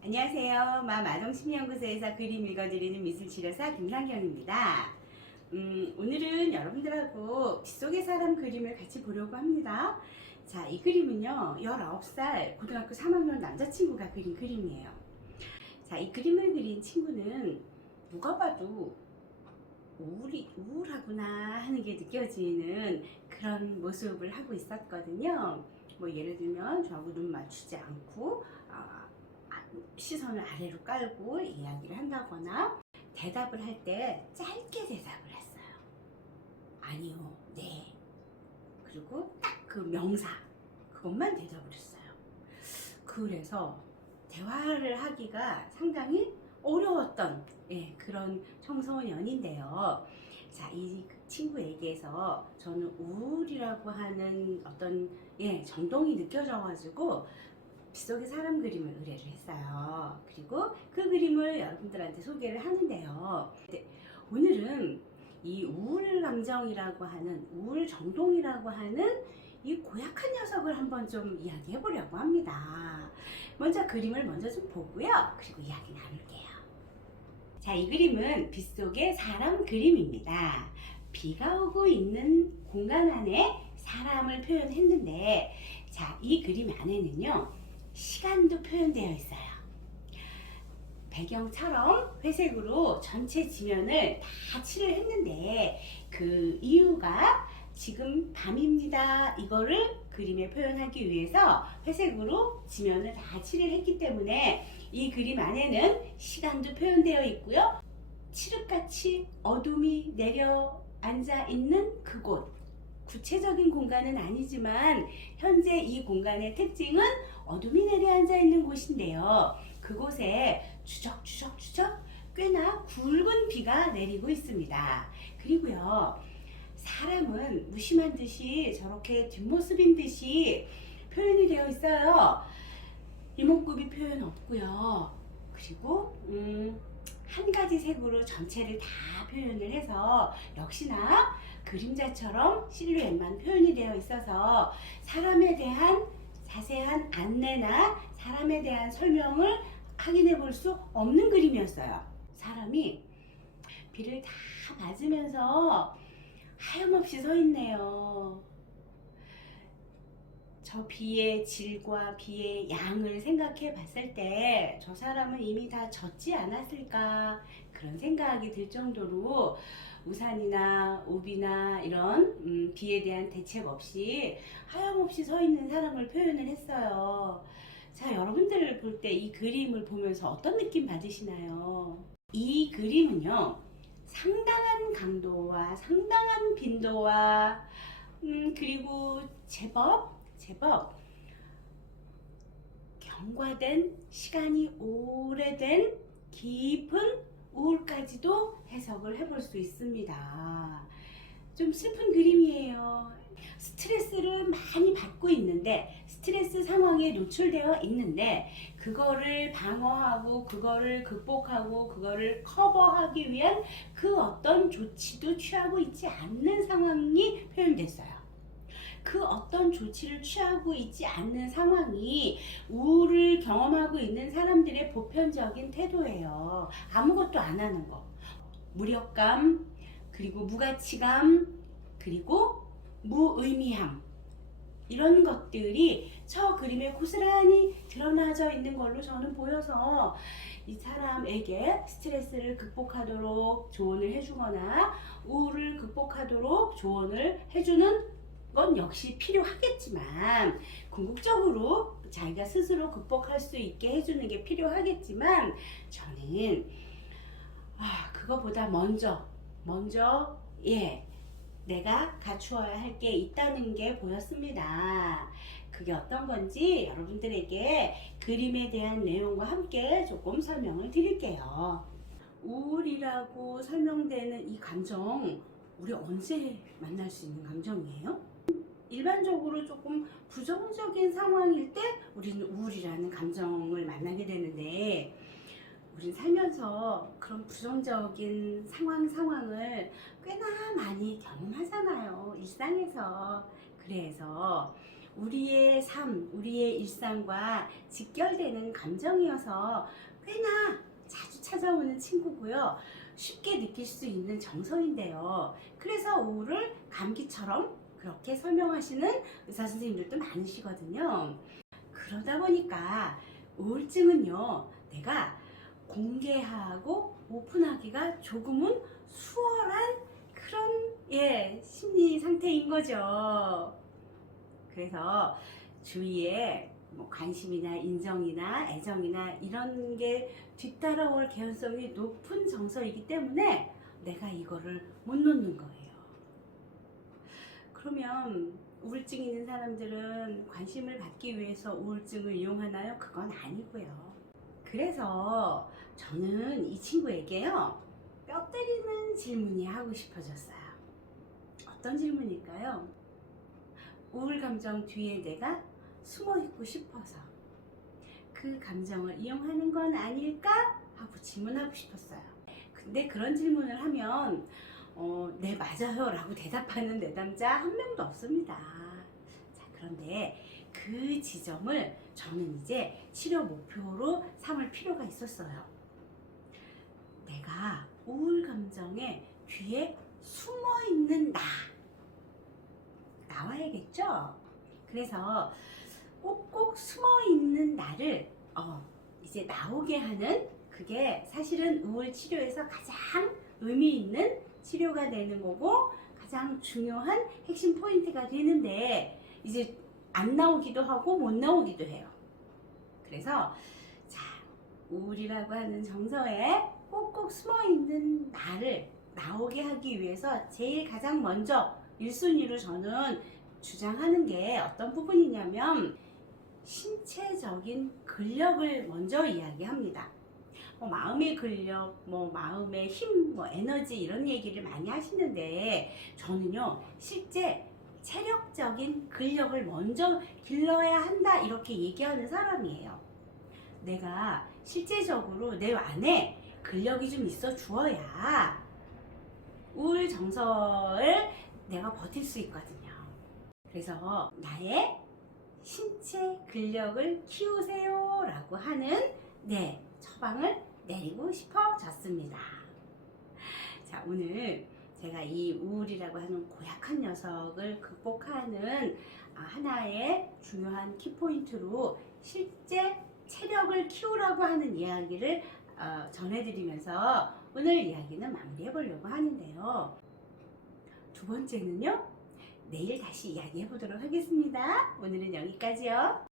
안녕하세요. 마동심리연구소에서 그림 읽어드리는 미술치료사 김상경입니다. 오늘은 여러분들하고 빗속의 사람 그림을 같이 보려고 합니다. 자, 이 그림은요, 19살 고등학교 3학년 남자친구가 그린 그림이에요. 자, 이 그림을 그린 친구는 누가 봐도 우울하구나 하는 게 느껴지는 그런 모습을 하고 있었거든요. 뭐 예를 들면 저하고 눈 맞추지 않고 시선을 아래로 깔고 이야기를 한다거나 대답을 할 때 짧게 대답을 했어요. 아니요, 네. 그리고 딱 그 명사 그것만 대답을 했어요. 그래서 대화를 하기가 상당히 어려웠던 그런 청소년인데요. 자, 이 친구에게서 저는 우울이라고 하는 어떤 정동이 느껴져가지고 빗속의 사람 그림을 의뢰를 했어요. 그리고 그 그림을 여러분들한테 소개를 하는데요. 오늘은 이 우울 감정이라고 하는 우울 정동이라고 하는 이 고약한 녀석을 한번 좀 이야기해 보려고 합니다. 먼저 그림을 먼저 좀 보고요. 그리고 이야기 나눌게요. 자, 이 그림은 빗속의 사람 그림입니다. 비가 오고 있는 공간 안에 사람을 표현했는데, 자, 이 그림 안에는요, 시간도 표현되어 있어요. 배경처럼 회색으로 전체 지면을 다 칠을 했는데 그 이유가 지금 밤입니다. 이거를 그림에 표현하기 위해서 회색으로 지면을 다 칠을 했기 때문에 이 그림 안에는 시간도 표현되어 있고요. 칠흑같이 어둠이 내려앉아 있는 그곳, 구체적인 공간은 아니지만 현재 이 공간의 특징은 어둠이 내려앉아 있는 곳인데요. 그곳에 추적추적추적 꽤나 굵은 비가 내리고 있습니다. 그리고요, 사람은 무심한 듯이 저렇게 뒷모습인 듯이 표현이 되어 있어요. 이목구비 표현 없고요. 그리고 한 가지 색으로 전체를 다 표현을 해서 역시나 그림자처럼 실루엣만 표현이 되어 있어서 사람에 대한 자세한 안내나 사람에 대한 설명을 확인해 볼 수 없는 그림이었어요. 사람이 비를 다 맞으면서 하염없이 서 있네요. 저 비의 질과 비의 양을 생각해 봤을 때 저 사람은 이미 다 젖지 않았을까 그런 생각이 들 정도로 우산이나 우비나 이런 비에 대한 대책 없이 하염없이 서 있는 사람을 표현을 했어요. 자, 여러분들을 볼 때 이 그림을 보면서 어떤 느낌 받으시나요? 이 그림은요, 상당한 강도와 상당한 빈도와 그리고 제법 경과된 시간이 오래된 깊은 우울까지도 해석을 해볼 수 있습니다. 좀 슬픈 그림이에요. 스트레스를 많이 받고 있는데, 스트레스 상황에 노출되어 있는데, 그거를 방어하고 그거를 극복하고 그거를 커버하기 위한 그 어떤 조치도 취하고 있지 않는 상황이 표현됐어요. 그 어떤 조치를 취하고 있지 않는 상황이 우울을 경험하고 있는 사람들의 보편적인 태도예요. 아무것도 안 하는 거. 무력감, 그리고 무가치감, 그리고 무의미함. 이런 것들이 저 그림에 고스란히 드러나져 있는 걸로 저는 보여서 이 사람에게 스트레스를 극복하도록 조언을 해주거나 우울을 극복하도록 조언을 해주는 건 역시 필요하겠지만, 궁극적으로 자기가 스스로 극복할 수 있게 해주는 게 필요하겠지만, 저는 그거보다 먼저 내가 갖추어야 할 게 있다는 게 보였습니다. 그게 어떤 건지 여러분들에게 그림에 대한 내용과 함께 조금 설명을 드릴게요. 우울이라고 설명되는 이 감정, 우리 언제 만날 수 있는 감정이에요? 일반적으로 조금 부정적인 상황일 때 우리는 우울이라는 감정을 만나게 되는데, 우린 살면서 그런 부정적인 상황을 꽤나 많이 경험하잖아요, 일상에서. 그래서 우리의 삶, 우리의 일상과 직결되는 감정이어서 꽤나 자주 찾아오는 친구고요. 쉽게 느낄 수 있는 정서인데요. 그래서 우울을 감기처럼 그렇게 설명하시는 의사 선생님들도 많으시거든요. 그러다 보니까 우울증은요, 내가 공개하고 오픈하기가 조금은 수월한 그런 심리 상태인 거죠. 그래서 주위에 뭐 관심이나 인정이나 애정이나 이런 게 뒤따라올 개연성이 높은 정서이기 때문에 내가 이거를 못 놓는 거예요. 그러면 우울증 있는 사람들은 관심을 받기 위해서 우울증을 이용하나요? 그건 아니고요. 그래서 저는 이 친구에게요, 뼈 때리는 질문이 하고 싶어졌어요. 어떤 질문일까요? 우울 감정 뒤에 내가 숨어 있고 싶어서 그 감정을 이용하는 건 아닐까? 하고 질문하고 싶었어요. 근데 그런 질문을 하면 네, 맞아요 라고 대답하는 내담자 한 명도 없습니다. 자, 그런데 그 지점을 저는 이제 치료 목표로 삼을 필요가 있었어요. 내가 우울 감정의 뒤에 숨어 있는 나와야겠죠? 그래서 꼭꼭 숨어 있는 나를 이제 나오게 하는, 그게 사실은 우울 치료에서 가장 의미 있는 치료가 되는 거고 가장 중요한 핵심 포인트가 되는데, 이제 안 나오기도 하고 못 나오기도 해요. 그래서 자, 우울이라고 하는 정서에 꼭꼭 숨어 있는 나를 나오게 하기 위해서 제일 가장 먼저 1순위로 저는 주장하는 게 어떤 부분이냐면, 신체적인 근력을 먼저 이야기합니다. 마음의 근력, 마음의 힘, 에너지 이런 얘기를 많이 하시는데, 저는요, 실제 체력적인 근력을 먼저 길러야 한다 이렇게 얘기하는 사람이에요. 내가 실제적으로 내 안에 근력이 좀 있어 주어야 우울 정서를 내가 버틸 수 있거든요. 그래서 나의 신체 근력을 키우세요 라고 하는 처방을 내리고 싶어졌습니다. 자, 오늘 제가 이 우울이라고 하는 고약한 녀석을 극복하는 하나의 중요한 키포인트로 실제 체력을 키우라고 하는 이야기를 전해드리면서 오늘 이야기는 마무리해 보려고 하는데요. 두 번째는요, 내일 다시 이야기해 보도록 하겠습니다. 오늘은 여기까지요.